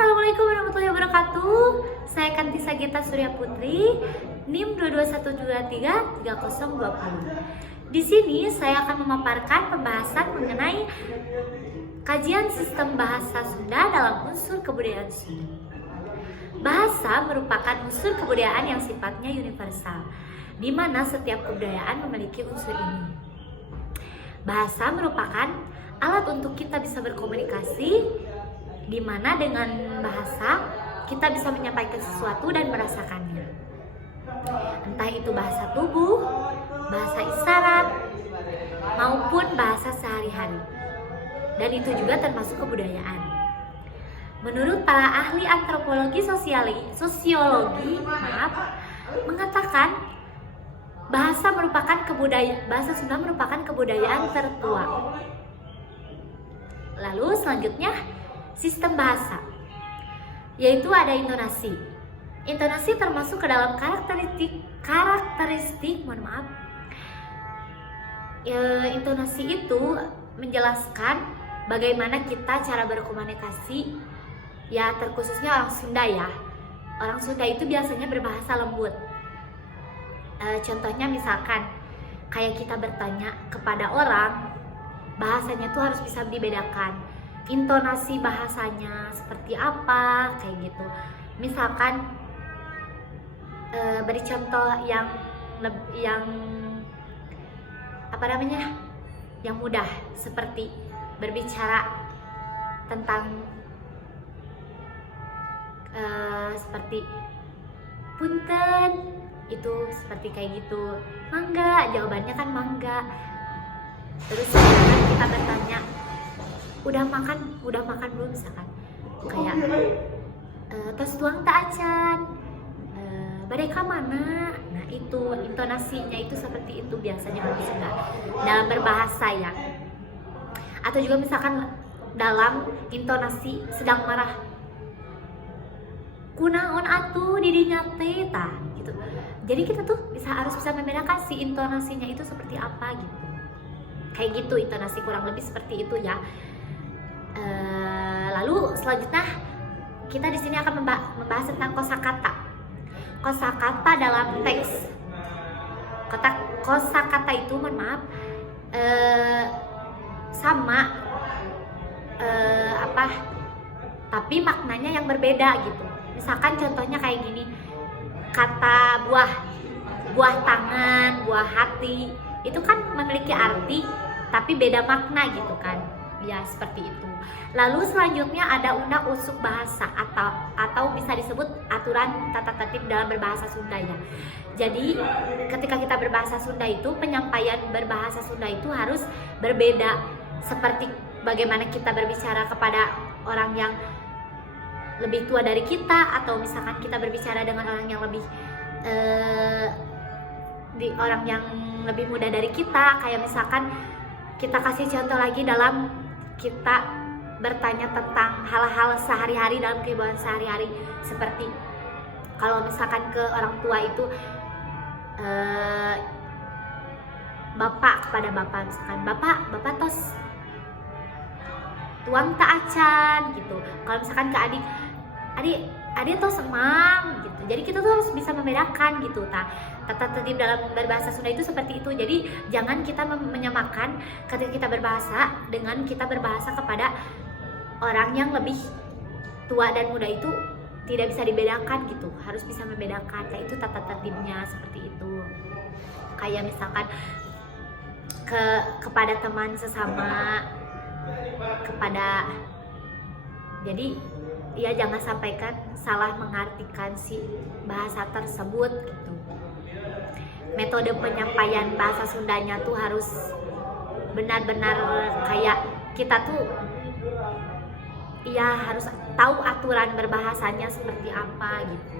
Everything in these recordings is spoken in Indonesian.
Assalamualaikum warahmatullahi wabarakatuh. Saya Kantisa Gita Surya Putri, NIM 221233020. Di sini saya akan memaparkan pembahasan mengenai kajian sistem bahasa Sunda dalam unsur kebudayaan Sunda. Bahasa merupakan unsur kebudayaan yang sifatnya universal, di mana setiap kebudayaan memiliki unsur ini. Bahasa merupakan alat untuk kita bisa berkomunikasi, di mana dengan bahasa kita bisa menyampaikan sesuatu dan merasakannya. Entah itu bahasa tubuh, bahasa isyarat, maupun bahasa sehari-hari. Dan itu juga termasuk kebudayaan. Menurut para ahli antropologi sosiologi mengatakan bahasa Sunda merupakan kebudayaan tertua. Lalu selanjutnya sistem bahasa, yaitu ada intonasi. Intonasi termasuk ke dalam karakteristik intonasi itu menjelaskan bagaimana kita cara berkomunikasi, ya terkhususnya orang Sunda ya. Orang Sunda itu biasanya berbahasa lembut. Contohnya misalkan kayak kita bertanya kepada orang, bahasanya tuh harus bisa dibedakan. Intonasi bahasanya seperti apa, kayak gitu. Misalkan beri contoh yang yang mudah, seperti berbicara tentang seperti punten, itu seperti kayak gitu. Mangga, jawabannya kan mangga. Terus kita bertanya, udah makan belum, misalkan kayak tos tuang tak acan, badai ka mana. Nah itu intonasinya itu seperti itu biasanya orang Sunda dalam berbahasa ya. Atau juga misalkan dalam intonasi sedang marah, kunaon atuh didinya teh tah gitu. Jadi kita tuh harus bisa membedakan si intonasinya itu seperti apa gitu. Kayak gitu intonasi, kurang lebih seperti itu ya. Lalu selanjutnya kita di sini akan membahas tentang kosakata. Kosakata dalam teks. Kosakata itu sama tapi maknanya yang berbeda gitu. Misalkan contohnya kayak gini, kata buah tangan, buah hati, itu kan memiliki arti tapi beda makna gitu kan. Ya seperti itu. Lalu selanjutnya ada undang-usuk bahasa atau bisa disebut aturan tata tertib dalam berbahasa Sunda ya. Jadi ketika kita berbahasa Sunda itu, penyampaian berbahasa Sunda itu harus berbeda. Seperti bagaimana kita berbicara kepada orang yang lebih tua dari kita, atau misalkan kita berbicara dengan orang yang orang yang lebih muda dari kita. Kayak misalkan kita kasih contoh lagi dalam kita bertanya tentang hal-hal sehari-hari dalam kehidupan sehari-hari, seperti kalau misalkan ke orang tua itu bapak kepada bapak, misalkan bapak tos tuang tak acan gitu. Kalau misalkan ke adik tos emang gitu. Jadi kita tuh harus bisa membedakan gitu. Tata tertib dalam berbahasa Sunda itu seperti itu. Jadi jangan kita menyamakan ketika kita berbahasa dengan kita berbahasa kepada orang yang lebih tua dan muda, itu tidak bisa dibedakan gitu. Harus bisa membedakan. Nah itu tata tertibnya seperti itu. Kayak misalkan kepada teman sesama, jadi ya jangan sampaikan salah mengartikan si bahasa tersebut gitu. Metode penyampaian bahasa Sundanya tuh harus benar-benar kayak kita tuh ya harus tahu aturan berbahasanya seperti apa gitu.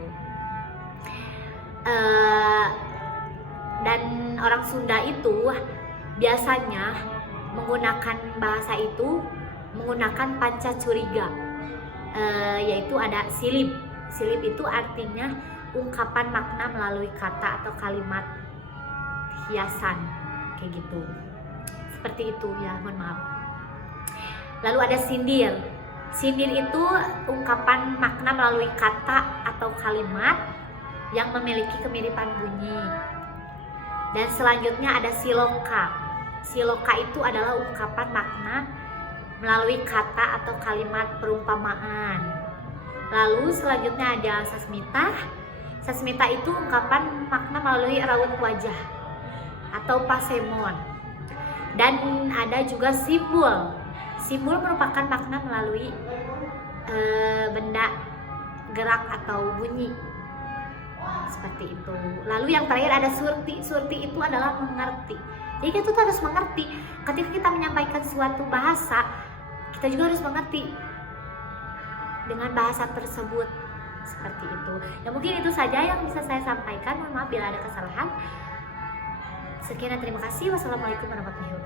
Dan orang Sunda itu biasanya menggunakan bahasa itu menggunakan panca curiga, yaitu ada silip. Silip itu artinya ungkapan makna melalui kata atau kalimat hiasan kayak gitu. Seperti itu ya, mohon maaf. Lalu ada sindir. Sindir itu ungkapan makna melalui kata atau kalimat yang memiliki kemiripan bunyi. Dan selanjutnya ada siloka. Siloka itu adalah ungkapan makna melalui kata atau kalimat perumpamaan. Lalu selanjutnya ada sasmita. Sasmita itu ungkapan makna melalui raut wajah atau pasemon. Dan ada juga simbol. Simbol merupakan makna melalui benda gerak atau bunyi. Seperti itu. Lalu yang terakhir ada surti. Surti itu adalah mengerti. Jadi kita tuh harus mengerti. Ketika kita menyampaikan suatu bahasa, kita juga harus mengerti dengan bahasa tersebut. Seperti itu. Ya mungkin itu saja yang bisa saya sampaikan. Mohon maaf bila ada kesalahan. Sekian dan terima kasih. Wassalamualaikum warahmatullahi wabarakatuh.